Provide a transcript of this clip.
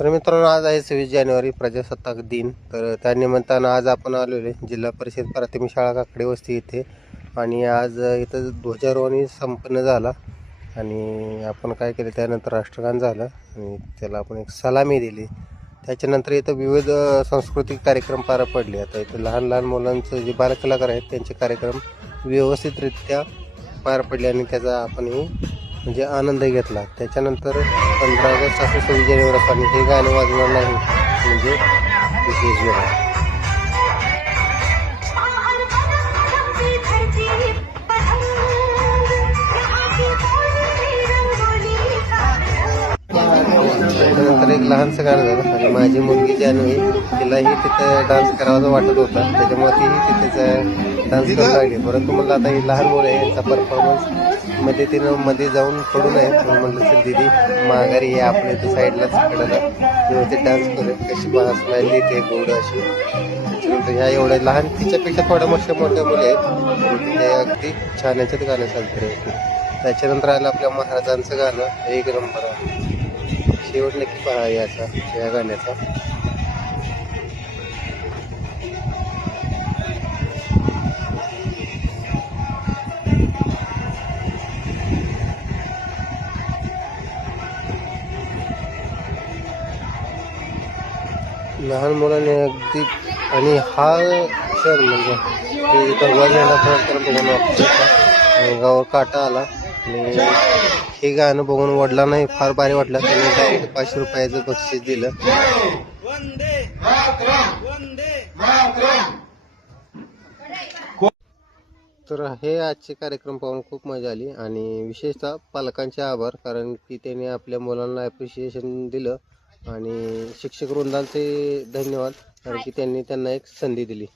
तर मित्रांनो, आज आहे 26 जानेवारी प्रजासत्ताक दिन. तर त्या निमित्तानं आज आपण आलेलो आहे जिल्हा परिषद प्राथमिक शाळा काकडे वस्ती इथे. आणि आज इथं ध्वजारोहण संपन्न झाला आणि आपण काय केलं, त्यानंतर राष्ट्रगान झालं आणि त्याला आपण एक सलामी दिली. त्याच्यानंतर इथं विविध सांस्कृतिक कार्यक्रम पार पडले. आता इथं लहान लहान मुलांचं जे बालकलाकार आहेत त्यांचे कार्यक्रम व्यवस्थितरित्या पार पडले आणि त्याचा आपणही म्हणजे आनंद घेतला. त्याच्यानंतर 15 ऑगस्ट असं 26 जानेवारी आणि हे गाणं वाजणार नाही म्हणजे विशेष वेगळा. त्याच्यानंतर एक लहानसं गाणं झालं आणि माझी मुलगी जानवी, तिलाही तिथं डान्स करावाचा वाटत होता, त्याच्यामुळे तीही तिथेच डान्स करू लागली. परंतु म्हणलं आता ही लहान मुलं आहे, यांचा परफॉर्मन्स मध्ये तिनं मध्ये जाऊन पडू नये म्हणून म्हटलं चल दिदी माघारी या, आपल्या इथं साईडलाच कडायला व्यवस्थित डान्स करूया. कशी स्माईल देते गोड अशी. त्याच्यानंतर ह्या एवढ्या लहान, तिच्यापेक्षा थोड्या मोठ्या मुले आहेत, ते अगदी छान याच्यात गाणं चालतं होते. त्याच्यानंतर आलं आपल्या महाराजांचं गाणं, एक नंबर आहे. शेवट नक्की पहा याचा, या गाण्याचा. लहान मुलाने अगदी, आणि हा क्षण म्हणजे की भगवा झेंडा फडकताना बघून अंगावर काटा आला. आणि हे गाणं बघून वडिलांनाही फार भारी वाटलं. त्यांनी डायरेक्ट 500 रुपयाचं बक्षीस दिलं. तर हे आजचे कार्यक्रम पाहून खूप मजा आली आणि विशेषतः पालकांचे आभार, कारण की त्यांनी आपल्या मुलांना ॲप्रिशिएशन दिलं. आणि शिक्षक वृंदांचे धन्यवाद, कारण की त्यांनी त्यांना एक संधी दिली.